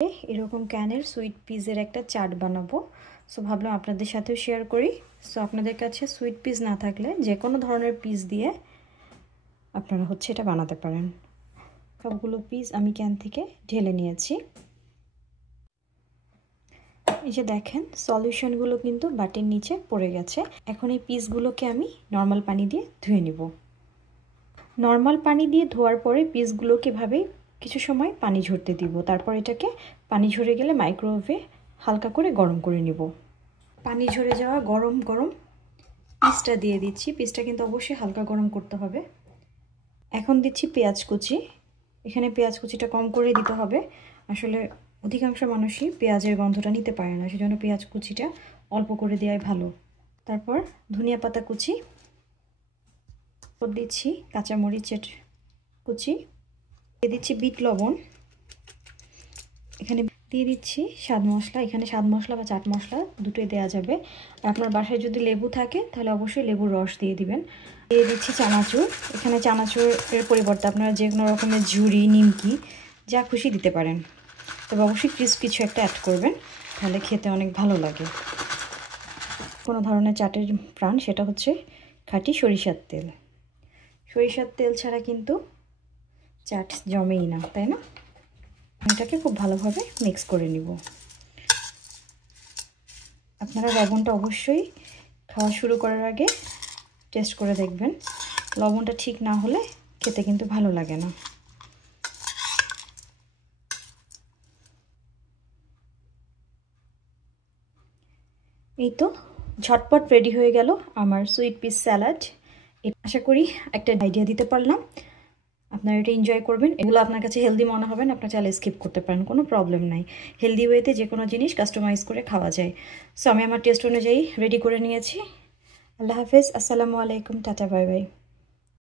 এরকম ক্যানের সুইট পিসের একটা চাট বানাবো। সো ভাবলাম আপনাদের সাথেও শেয়ার করি। সো আপনাদের কাছে সুইট পিস না থাকলে যে কোনো ধরনের পিস দিয়ে আপনারা এটা বানাতে পারেন। সবগুলো পিস আমি ক্যান থেকে ঢেলে নিয়েছি। এই যে দেখেন সলিউশনগুলো কিন্তু বাটির নিচে পড়ে গেছে। এখন এই পিসগুলোকে আমি নর্মাল পানি দিয়ে ধুয়ে নিব। নর্মাল পানি দিয়ে ধোয়ার পরে পিসগুলোকে এভাবে কিছু সময় পানি ঝরতে দিব। তারপর এটাকে পানি ঝরে গেলে মাইক্রোওয়েভে হালকা করে গরম করে নিব। পানি ঝরে যাওয়া গরম গরম পিসটা দিয়ে দিচ্ছি। পিসটা কিন্তু অবশ্যই হালকা গরম করতে হবে। এখন দিচ্ছি পেঁয়াজ কুচি। এখানে পেঁয়াজ কুচিটা কম করে দিতে হবে। আসলে অধিকাংশ মানুষই পেঁয়াজের গন্ধটা নিতে পারে না, সেজন্য পেঁয়াজ কুচিটা অল্প করে দেওয়াই ভালো। তারপর ধনিয়া পাতা কুচি দিচ্ছি, কাঁচামরিচের কুচি দিয়ে দিচ্ছি, বিট লবণ এখানে দিয়ে দিচ্ছি, স্বাদ মশলা। এখানে স্বাদ মশলা বা চাট মশলা দুটোই দেওয়া যাবে। আপনার বাসায় যদি লেবু থাকে তাহলে অবশ্যই লেবুর রস দিয়ে দিবেন। দিয়ে দিচ্ছি চানাচুর। এখানে চানাচুরের পরিবর্তে আপনারা যে কোনো রকমের ঝুরি, নিমকি যা খুশি দিতে পারেন, তবে অবশ্যই ক্রিস্প কিছু একটা অ্যাড করবেন, তাহলে খেতে অনেক ভালো লাগে। কোনো ধরনের চাটের প্রাণ সেটা হচ্ছে খাঁটি সরিষার তেল। সরিষার তেল ছাড়া কিন্তু চাট জমেই না, তাই না? এটাকে খুব ভালোভাবে মিক্স করে নিব। আপনারা লবণটা অবশ্যই খাওয়া শুরু করার আগে টেস্ট করে দেখবেন। লবণটা ঠিক না হলে খেতে কিন্তু ভালো লাগে না। এই তো ঝটপট রেডি হয়ে গেল আমার সুইট পিস স্যালাড। আশা করি একটা আইডিয়া দিতে পারলাম। আপনারা এটা এনজয় করবেন। এগুলো আপনার কাছে হেলদি মনে হবে না, আপনার চাইলে স্কিপ করতে পারেন, কোনো প্রবলেম নাই। হেলদি ওয়েতে যে কোনো জিনিস কাস্টমাইজ করে খাওয়া যায়। সো আমি আমার টেস্ট অনুযায়ী রেডি করে নিয়েছি। আল্লাহ হাফেজ, আসসালামু আলাইকুম, টাটা, বাই বাই।